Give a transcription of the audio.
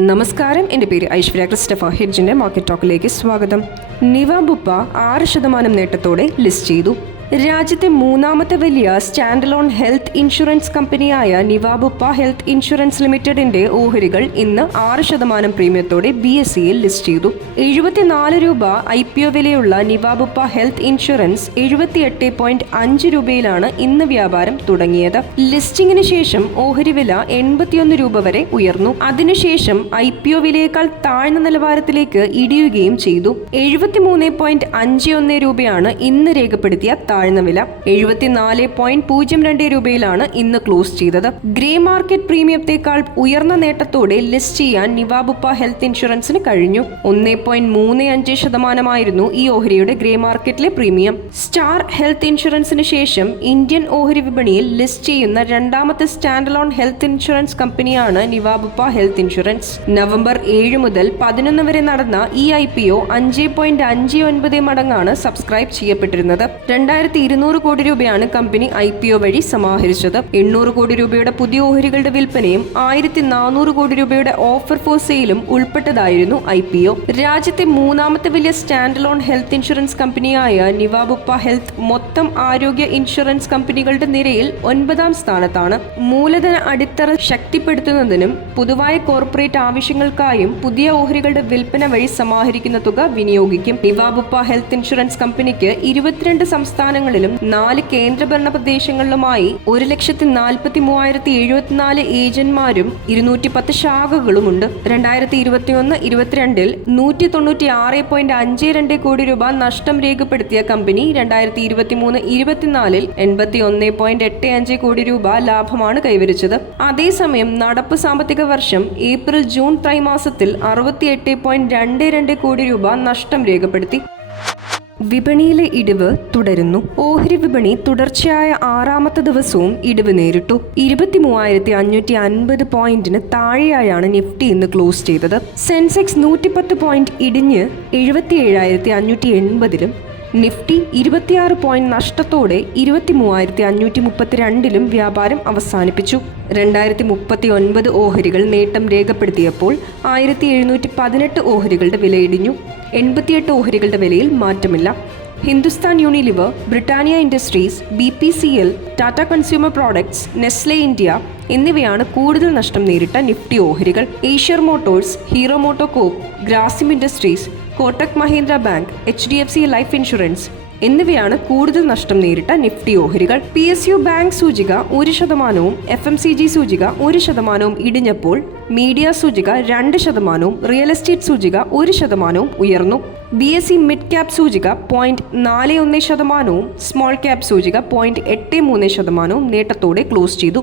നമസ്കാരം. എന്റെ പേര് ഐശ്വര്യ ക്രിസ്റ്റഫ ഹെഡ്ജിന്റെ മാർക്കറ്റ് ടോക്കിലേക്ക് സ്വാഗതം. നിവാബുപ്പ ആറ് ശതമാനം നേട്ടത്തോടെ ലിസ്റ്റ് ചെയ്തു. രാജ്യത്തെ മൂന്നാമത്തെ വലിയ സ്റ്റാൻഡലോൺ ഹെൽത്ത് ഇൻഷുറൻസ് കമ്പനിയായ നിവാബുപ്പ ഹെൽത്ത് ഇൻഷുറൻസ് ലിമിറ്റഡിന്റെ ഓഹരികൾ ഇന്ന് ആറ് ശതമാനം പ്രീമിയത്തോടെ ബി എസ് സിയിൽ ലിസ്റ്റ് ചെയ്തു. എഴുപത്തിനാല് രൂപ ഐ പി ഒ വിലയുള്ള നിവാബുപ്പ ഹെൽത്ത് ഇൻഷുറൻസ് എഴുപത്തിയെട്ട് പോയിന്റ് അഞ്ച് രൂപയിലാണ് ഇന്ന് വ്യാപാരം തുടങ്ങിയത്. ലിസ്റ്റിംഗിന് ശേഷം ഓഹരി വില എൺപത്തിയൊന്ന് രൂപ വരെ ഉയർന്നു. അതിനുശേഷം ഐ പി ഒ വിലയേക്കാൾ താഴ്ന്ന നിലവാരത്തിലേക്ക് ഇടിയുകയും ചെയ്തു. എഴുപത്തിമൂന്ന് പോയിന്റ് അഞ്ച് ഒന്ന് രൂപയാണ് ഇന്ന് രേഖപ്പെടുത്തിയ താഴ്ന്ന വില എഴുപത്തിനാല് പോയിന്റ് പൂജ്യം രണ്ട് രൂപയിലാണ് ഇന്ന് ക്ലോസ് ചെയ്തത്. ഗ്രേ മാർക്കറ്റ് പ്രീമിയത്തെക്കാൾ ഉയർന്ന നേട്ടത്തോടെ ലിസ്റ്റ് ചെയ്യാൻ നിവാബുപ്പ ഹെൽത്ത് ഇൻഷുറൻസിന് കഴിഞ്ഞു. ഒന്നേ പോയിന്റ് മൂന്ന് അഞ്ച് ശതമാനമായിരുന്നു ഈ ഓഹരിയുടെ ഗ്രേ മാർക്കറ്റിലെ പ്രീമിയം. സ്റ്റാർ ഹെൽത്ത് ഇൻഷുറൻസിന് ശേഷം ഇന്ത്യൻ ഓഹരി വിപണിയിൽ ലിസ്റ്റ് ചെയ്യുന്ന രണ്ടാമത്തെ സ്റ്റാൻഡ് അലോൺ ഹെൽത്ത് ഇൻഷുറൻസ് കമ്പനിയാണ് നിവാബുപ്പ ഹെൽത്ത് ഇൻഷുറൻസ്. നവംബർ ഏഴ് മുതൽ പതിനൊന്ന് വരെ നടന്ന ഈ ഐ പി ഒ അഞ്ച് പോയിന്റ് അഞ്ച് ഒൻപത് മടങ്ങാണ് സബ്സ്ക്രൈബ് ചെയ്യപ്പെട്ടിരുന്നത്. രണ്ടായിരത്തി ഇരുന്നൂറ് കോടി രൂപയാണ് കമ്പനി ഐ പി ഒ വഴി സമാഹരിച്ചത്. എണ്ണൂറ് കോടി രൂപയുടെ പുതിയ ഓഹരികളുടെ വിൽപ്പനയും ആയിരത്തി നാനൂറ് കോടി രൂപയുടെ ഓഫർ ഫോർ സെയിലും ഉൾപ്പെട്ടതായിരുന്നു ഐ പി ഒ. രാജ്യത്തെ മൂന്നാമത്തെ വലിയ സ്റ്റാൻഡ് ലോൺ ഹെൽത്ത് ഇൻഷുറൻസ് കമ്പനിയായ നിവാബുപ്പ ഹെൽത്ത് മൊത്തം ആരോഗ്യ ഇൻഷുറൻസ് കമ്പനികളുടെ നിരയിൽ ഒൻപതാം സ്ഥാനത്താണ്. മൂലധന അടിത്തറ ശക്തിപ്പെടുത്തുന്നതിനും പൊതുവായ കോർപ്പറേറ്റ് ആവശ്യങ്ങൾക്കായും പുതിയ ഓഹരികളുടെ വിൽപ്പന വഴി സമാഹരിക്കുന്ന തുക വിനിയോഗിക്കും. നിവാബുപ്പ ഹെൽത്ത് ഇൻഷുറൻസ് കമ്പനിക്ക് ഇരുപത്തിരണ്ട് സംസ്ഥാനങ്ങളിലും നാല് കേന്ദ്രഭരണ പ്രദേശങ്ങളിലുമായി ഒരു ലക്ഷത്തി നാൽപ്പത്തി മൂവായിരത്തി എഴുപത്തിനാല് ഏജന്റ്മാരും ഇരുന്നൂറ്റി പത്ത് ശാഖകളുമുണ്ട്. രണ്ടായിരത്തി ഇരുപത്തിയൊന്ന് ഇരുപത്തിരണ്ടിൽ നൂറ്റി തൊണ്ണൂറ്റി ആറ് പോയിന്റ് അഞ്ച് രണ്ട് കോടി രൂപ നഷ്ടം രേഖപ്പെടുത്തിയ കമ്പനി രണ്ടായിരത്തി ഇരുപത്തിമൂന്ന് ഇരുപത്തിനാലിൽ എൺപത്തി ഒന്ന് പോയിന്റ് എട്ട് അഞ്ച് കോടി രൂപ ലാഭമാണ് കൈവരിച്ചത്. അതേസമയം നടപ്പ് സാമ്പത്തിക വർഷം ഏപ്രിൽ ജൂൺ ത്രൈമാസത്തിൽ അറുപത്തിയെട്ട് പോയിന്റ് രണ്ട് രണ്ട് കോടി രൂപ നഷ്ടം രേഖപ്പെടുത്തി. വിപണിയിലെ ഇടിവ് തുടരുന്നു. ഓഹരി വിപണി തുടർച്ചയായ ആറാമത്തെ ദിവസവും ഇടിവ് നേരിട്ടു. ഇരുപത്തി മൂവായിരത്തി അഞ്ഞൂറ്റി അൻപത് പോയിന്റിന് താഴെയായാണ് നിഫ്റ്റി ഇന്ന് ക്ലോസ് ചെയ്തത്. സെൻസെക്സ് നൂറ്റിപ്പത്ത് പോയിന്റ് ഇടിഞ്ഞ് എഴുപത്തി ഏഴായിരത്തി അഞ്ഞൂറ്റി എൺപതിലും നിഫ്റ്റി ഇരുപത്തിയാറ് പോയിന്റ് നഷ്ടത്തോടെ ഇരുപത്തി മൂവായിരത്തി അഞ്ഞൂറ്റി മുപ്പത്തിരണ്ടിലും വ്യാപാരം അവസാനിപ്പിച്ചു. രണ്ടായിരത്തി മുപ്പത്തി ഒൻപത് ഓഹരികൾ നേട്ടം രേഖപ്പെടുത്തിയപ്പോൾ ആയിരത്തി എഴുന്നൂറ്റി പതിനെട്ട് ഓഹരികളുടെ വിലയിടിഞ്ഞു എൺപത്തിയെട്ട് ഓഹരികളുടെ വിലയിൽ മാറ്റമില്ല. Hindustan Unilever Britannia industries B P C L Tata consumer products Nestle India എന്നിവയാണ് കൂടുതൽ നഷ്ടം നേരിട്ട നിഫ്റ്റി ഓഹരികൾ. Eicher motors Hero MotoCorp Grasim industries Kotak Mahindra bank H D F C life insurance എന്നിവയാണ് കൂടുതൽ നഷ്ടം നേരിട്ട നിഫ്റ്റി ഓഹരികൾ. പി എസ് യു ബാങ്ക് സൂചിക ഒരു ശതമാനവും എഫ് എം സി ജി സൂചിക ഒരു ശതമാനവും ഇടിഞ്ഞപ്പോൾ മീഡിയ സൂചിക രണ്ട് ശതമാനവും റിയൽ എസ്റ്റേറ്റ് സൂചിക ഒരു ശതമാനവും ഉയർന്നു. B S C mid cap സൂചിക പോയിന്റ് നാല് ഒന്ന് ശതമാനവും സ്മോൾ ക്യാപ് സൂചിക പോയിന്റ് എട്ട് മൂന്ന് ശതമാനവും നേട്ടത്തോടെ ക്ലോസ് ചെയ്തു.